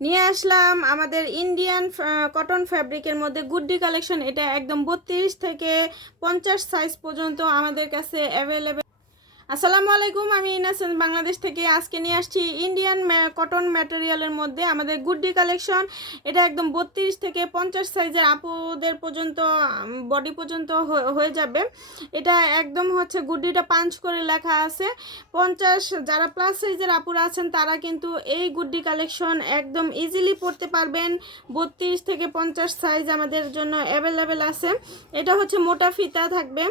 নিয়ে আসলাম আমাদের Indian cotton ফ্যাব্রিকের মধ্যে গুড্ডি কালেকশন এটা একদম বত্রিশ থেকে পঞ্চাশ সাইজ পর্যন্ত আমাদের কাছে অ্যাভেলেবেল আসসালামু আলাইকুম, আমি ইনাসেন বাংলাদেশ থেকে। আজকে নিয়ে আসছি ইন্ডিয়ান কটন ম্যাটেরিয়ালের মধ্যে আমাদের গুড্ডি কালেকশন এটা একদম বত্রিশ থেকে পঞ্চাশ সাইজের আপুদের পর্যন্ত বডি পর্যন্ত হয়ে যাবে। এটা একদম হচ্ছে গুড্ডিটা পাঞ্চ করে লেখা আছে। পঞ্চাশ, যারা প্লাস সাইজের আপুরা আছেন, তারা কিন্তু এই গুড্ডি কালেকশন একদম ইজিলি পড়তে পারবেন। বত্রিশ থেকে পঞ্চাশ সাইজ আমাদের জন্য অ্যাভেলেবেল আছে। এটা হচ্ছে মোটা ফিতা থাকবে।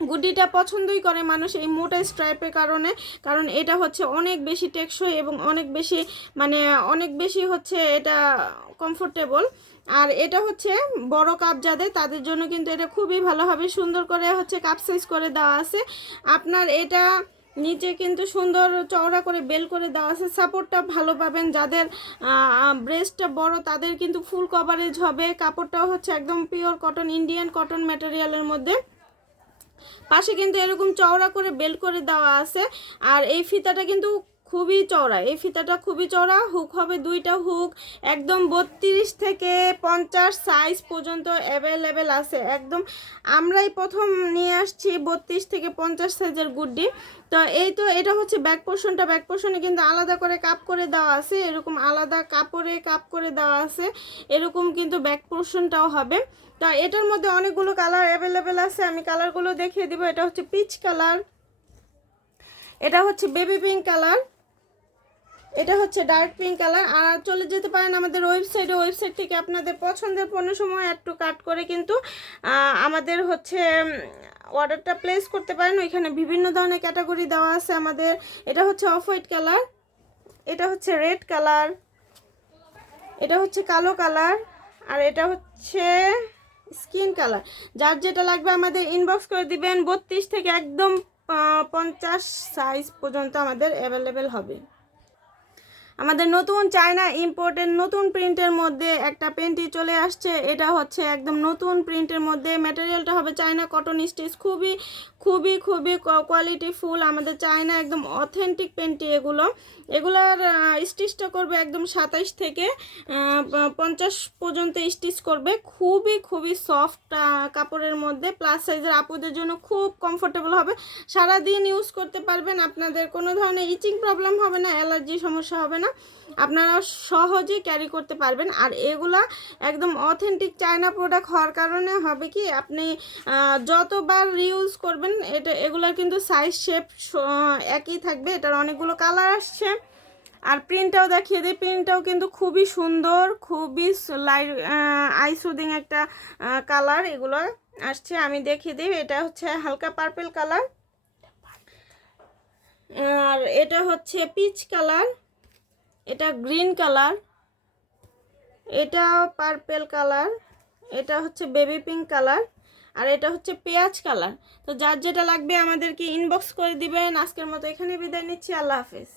গুডিটা পছন্দই করে মানুষ এই মোটা স্ট্রাইপের কারণে। কারণ এটা হচ্ছে অনেক বেশি টেকসই এবং অনেক বেশি মানে অনেক বেশি হচ্ছে এটা কমফোর্টেবল আর এটা হচ্ছে বড় কাপ যাদের, তাদের জন্য কিন্তু এটা খুবই ভালো হবে। সুন্দর করে হচ্ছে কাপ সাইজ করে দেওয়া আছে। আপনার এটা নিচে কিন্তু সুন্দর চওড়া করে বেল করে দেওয়া আছে। সাপোর্টটা ভালো পাবেন। যাদের ব্রেস্টটা বড়, তাদের কিন্তু ফুল কভারেজ হবে। কাপড়টাও হচ্ছে একদম পিওর কটন ইন্ডিয়ান কটন ম্যাটেরিয়ালের মধ্যে। পাশে কিন্তু এরকম চওড়া করে বেল্ট করে দেওয়া আছে। আর এই ফিতাটা কিন্তু খুবই চওড়া। এই ফিতাটা খুবই চওড়া, হুক হবে দুইটা হুক। একদম বত্রিশ থেকে পঞ্চাশ সাইজ পর্যন্ত অ্যাভেলেবেল আছে। একদম আমরাই প্রথম নিয়ে আসছি বত্রিশ থেকে পঞ্চাশ সাইজের গুড্ডি। তো এই তো, এটা হচ্ছে ব্যাক পোর্শনটা ব্যাক পোর্শনে কিন্তু আলাদা করে কাপ করে দেওয়া আছে। এরকম আলাদা কাপড়ে কাপ করে দেওয়া আছে। এরকম কিন্তু ব্যাক পোর্শনটাও হবে। তা এটার মধ্যে অনেকগুলো কালার অ্যাভেলেবেল আছে। আমি কালারগুলো দেখিয়ে দিব। এটা হচ্ছে পিচ কালার এটা হচ্ছে বেবি পিঙ্ক কালার এটা হচ্ছে ডার্ক পিঙ্ক কালার আর চলে যেতে পারেন আমাদের ওয়েবসাইটে ওয়েবসাইট থেকে আপনাদের পছন্দের পণ্য সময় একটু কাট করে কিন্তু আমাদের হচ্ছে অর্ডারটা প্লেস করতে পারেন। ওইখানে বিভিন্ন ধরনের ক্যাটাগরি দেওয়া আছে আমাদের। এটা হচ্ছে অফ হোয়াইট কালার এটা হচ্ছে রেড কালার এটা হচ্ছে কালো কালার আর এটা হচ্ছে স্কিন কালার যার যেটা লাগবে আমাদের ইনবক্স করে দিবেন। বত্রিশ থেকে একদম পঞ্চাশ সাইজ পর্যন্ত আমাদের অ্যাভেলেবেল হবে। আমাদের নতুন চায়না ইম্পোর্টের নতুন প্রিন্টের মধ্যে একটা পেন্টি চলে আসছে। এটা হচ্ছে একদম নতুন প্রিন্টের মধ্যে। ম্যাটেরিয়ালটা হবে চায়না কটন স্টিচ খুবই খুবই খুবই কোয়ালিটি ফুল আমাদের চায়না একদম অথেন্টিক পেন্টি এগুলো। এগুলার স্টিচটা করবে একদম সাতাইশ থেকে পঞ্চাশ পর্যন্ত স্টিচ করবে। খুবই খুবই সফট কাপড়ের মধ্যে। প্লাস সাইজের আপুদের জন্য খুব কমফোর্টেবল হবে। সারা দিন ইউজ করতে পারবেন। আপনাদের কোনো ধরনের ইচিং প্রবলেম হবে না অ্যালার্জি সমস্যা হবে না। আপনারা সহজে ক্যারি করতে পারবেন। আর এগুলা একদম অথেন্টিক চায়না প্রোডাক্ট হওয়ার কারণে হবে কি, আপনি যতবার রিউজ করবেন, এটা, এগুলার কিন্তু সাইজ শেপ একই থাকবে। এটার অনেকগুলো কালার আসছে। আর প্রিন্টটাও দেখিয়ে দিই। প্রিন্টটাও কিন্তু খুবই সুন্দর, খুবই লাইট আই সুদিং একটা কালার এগুলো আসছে। আমি দেখিয়ে দিই। এটা হচ্ছে হালকা পার্পেল কালার আর এটা হচ্ছে পিচ কালার এটা গ্রিন কালার এটা পার্পেল কালার, এটা হচ্ছে বেবি পিঙ্ক কালার, আর এটা হচ্ছে পেঁয়াজ কালার। তো যার যেটা লাগবে আমাদেরকে ইনবক্স করে দিবেন। আজকের মতো এখানে বিদায় নিচ্ছি। আল্লাহ হাফেজ।